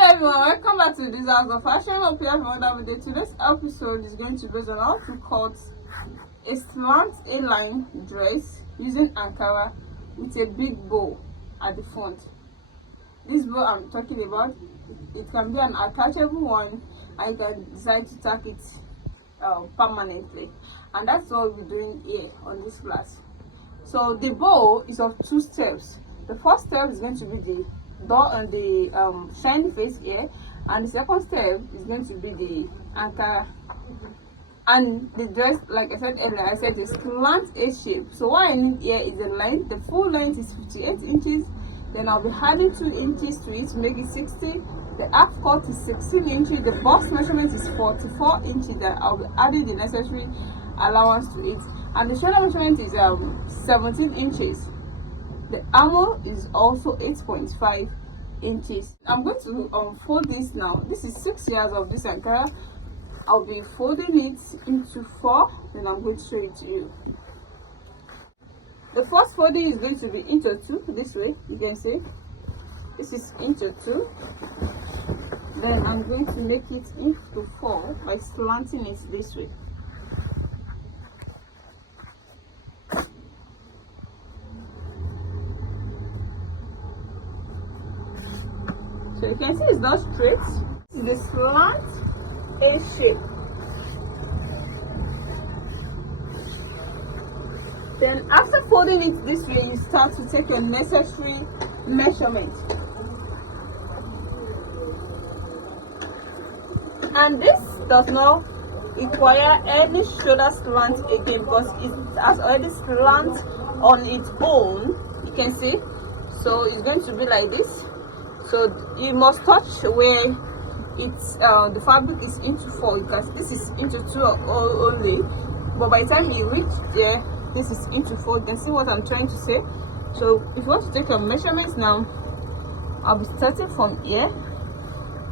Hello everyone, welcome back to this house of fashion. Hope you have another video. Today's episode is going to be based on how to cut a slant A-line dress using Ankara with a big bow at the front. This bow I'm talking about, it can be an attachable one, and you can decide to tack it permanently, and that's what we're doing here on this class. So the bow is of two steps. The first step is going to be the door on the shiny face here, and the second step is going to be the Ankara. And the dress, like I said earlier, I said it's slant A shape. So what I need here is the length. The full length is 58 inches. Then I'll be adding 2 inches to it to make it 60. The half cut is 16 inches. The bust measurement is 44 inches. Then I'll be adding the necessary allowance to it. And the shoulder measurement is 17 inches. The armor is also 8.5 inches. I'm going to fold this now. This is 6 yards of this Ankara. I'll be folding it into 4, then I'm going to show it to you. The first folding is going to be into 2, this way. You can see this is into 2. Then I'm going to make it into 4 by slanting it this way. So you can see it's not straight. It's a slant A shape. Then after folding it this way, you start to take your necessary measurement. And this does not require any shoulder slant again, because it has already slant on its own. You can see. So it's going to be like this. So you must touch where it's the fabric is into 4, because this is into 2 only, but by the time you reach there, this is into 4. You can see what I'm trying to say. So if you want to take your measurements now, I'll be starting from here,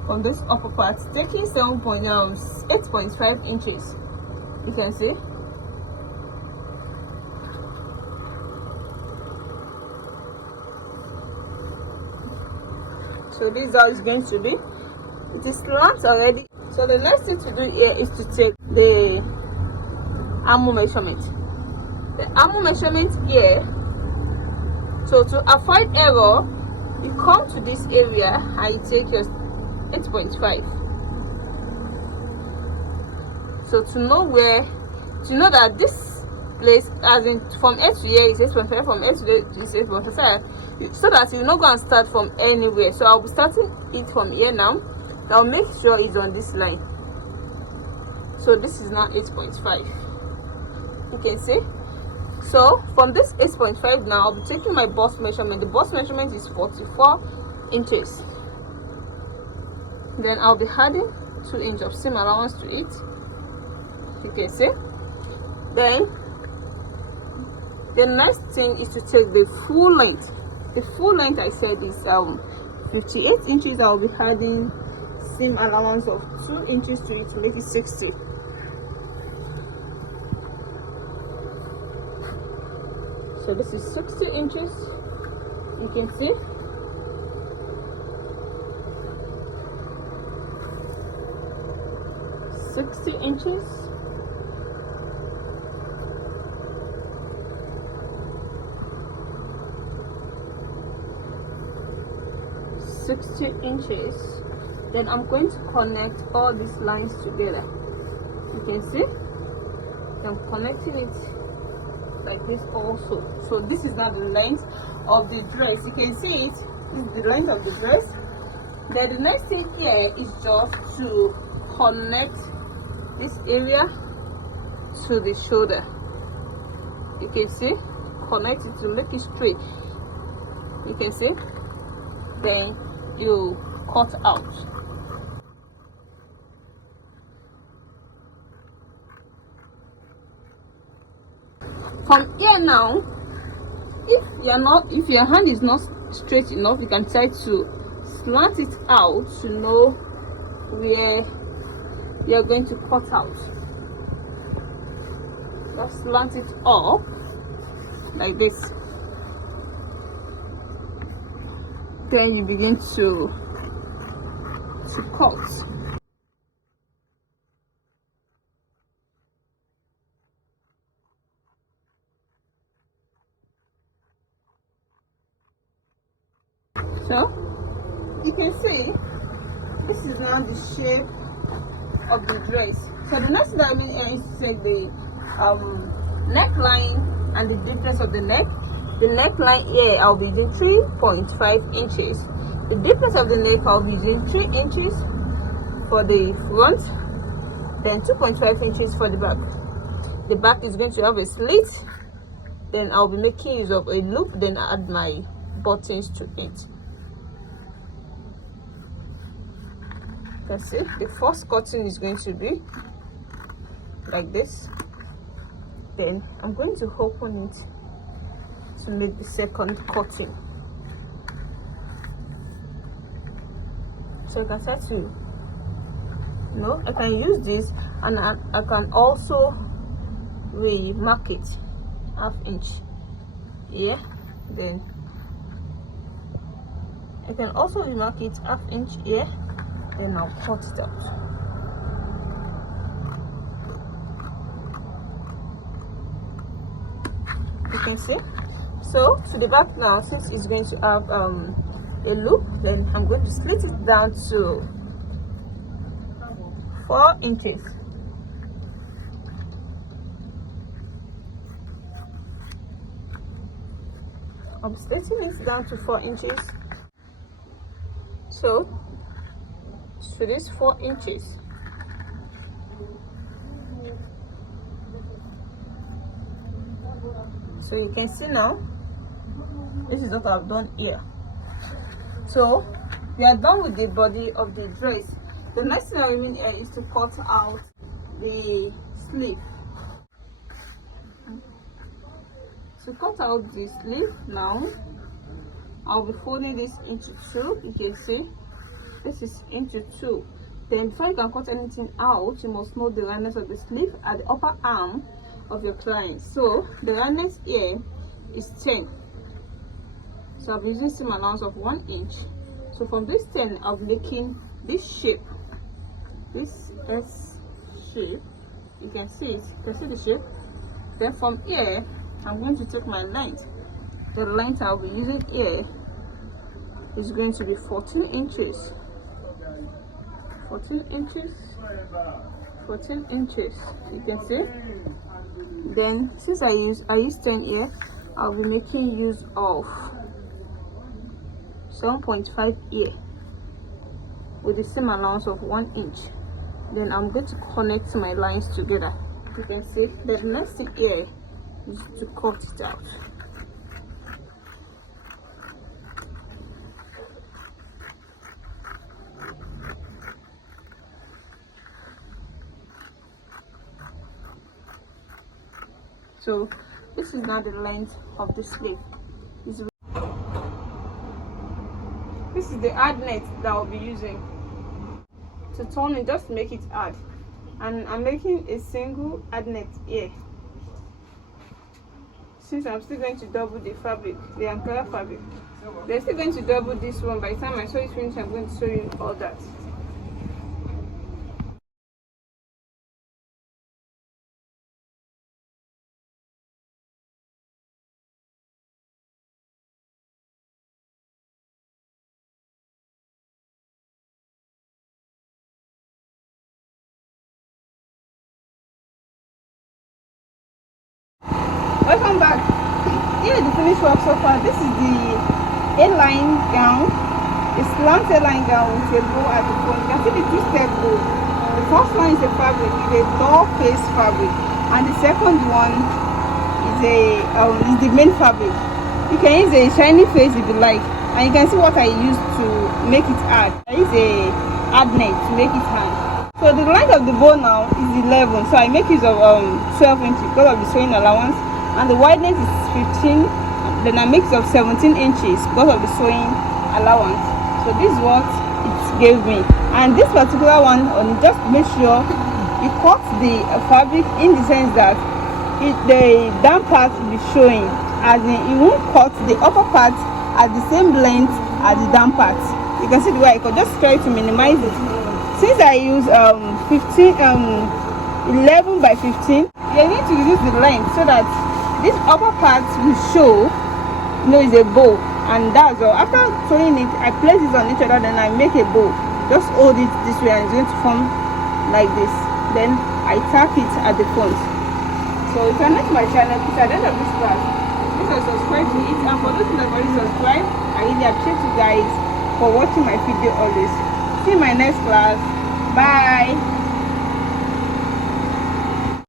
from this upper part, taking 8.5 inches. You can see. So this is how it's going to be. It is slant already. So the next thing to do here is to take the armor measurement. The armor measurement here. So to avoid error, you come to this area and you take your 8.5. So to know that this place, as in from here to here is 8.5, from here to there is 8.5, so that you're not going to start from anywhere. So I'll be starting it from here now. I'll make sure it's on this line. So this is now 8.5. You can see. So from this 8.5 now, I'll be taking my bust measurement. The bust measurement is 44 inches. Then I'll be adding 2 inches of seam allowance to it. You can see. Then the next thing is to take the full length. The full length I said is 58 inches. I'll be adding seam allowance of 2 inches to it to make it 60. So this is 60 inches. You can see. .60 inches. .60 inches. Then I'm going to connect all these lines together. You can see I'm connecting it like this also. So this is now the length of the dress. You can see it. This is the length of the dress. Then the next thing here is just to connect this area to the shoulder. You can see, connect it to make it straight. You can see. Then you cut out. From here now, if your hand is not straight enough, you can try to slant it out to know where you're going to cut out. Just slant it up like this. Then you begin to to cut. So you can see this is now the shape of the dress. So the next thing that I mean is to check the neckline and the deepness of the neck. The neckline here I'll be using 3.5 inches. The deepness of the neck I'll be using 3 inches for the front, then 2.5 inches for the back. The back is going to have a slit, then I'll be making use of a loop, then add my buttons to it. You can see the first cutting is going to be like this, then I'm going to open it to make the second cutting. So I can start to, I can use this, and I can also mark it ½ inch here, then I can also mark it ½ inch here, then I'll cut it out. You can see. So to the back now, since it's going to have a loop, then I'm going to slit it down to 4 inches. I'm slitting it down to 4 inches. So this 4 inches. So you can see now, this is what I've done here. So we are done with the body of the dress. The next thing I mean here is to cut out the sleeve. To cut out the sleeve now, I'll be folding this into 2. You can see this is into 2. Then before you can cut anything out, you must know the roundness of the sleeve at the upper arm of your client. So the roundness here is 10. So I'll be using seam allowance of 1 inch. So from this 10, I'll be making this shape, this S shape. You can see it. You can see the shape. Then from here, I'm going to take my length. The length I'll be using here is going to be 14 inches. 14 inches. 14 inches. You can see. Then since I use 10 here, I'll be making use of 7.5 here with the same allowance of 1 inch. Then I'm going to connect my lines together. You can see the next thing here is to cut it out. So this is now the length of the sleeve. This is the hard net that I'll be using to turn it, just to make it hard. And I'm making a single hard net here, since I'm still going to double the fabric, the Ankara fabric. They're still going to double this one. By the time I sew it finish, I'm going to show you all that. Welcome back. Here is the finished work so far. This is the A-line gown, a slant A-line gown with a bow at the front. You can see the two-step bow. The first one is a fabric, is a doll face fabric, and the second one is the main fabric. You can use a shiny face if you like, and you can see what I used to make it hard. I use a hard net to make it hard. So the length of the bow now is 11, so I make use of 12 inches because of the sewing allowance. And the wideness is 15, then I make use of 17 inches because of the sewing allowance. So this is what it gave me. And this particular one, just make sure you cut the fabric in the sense that the down part will be showing, as in you won't cut the upper part at the same length as the down part. You can see the way I can just try to minimize it. Since I use 11 by 15, you need to reduce the length so that this upper part will show, is a bow, and that's all. After sewing it, I place it on each other, then I make a bow. Just hold it this way and it's going to form like this. Then I tap it at the front. So if you're not to my channel, please at the end of this class, please subscribe to it, and for those who have already subscribed, I really appreciate you guys for watching my video always. See you in my next class. Bye.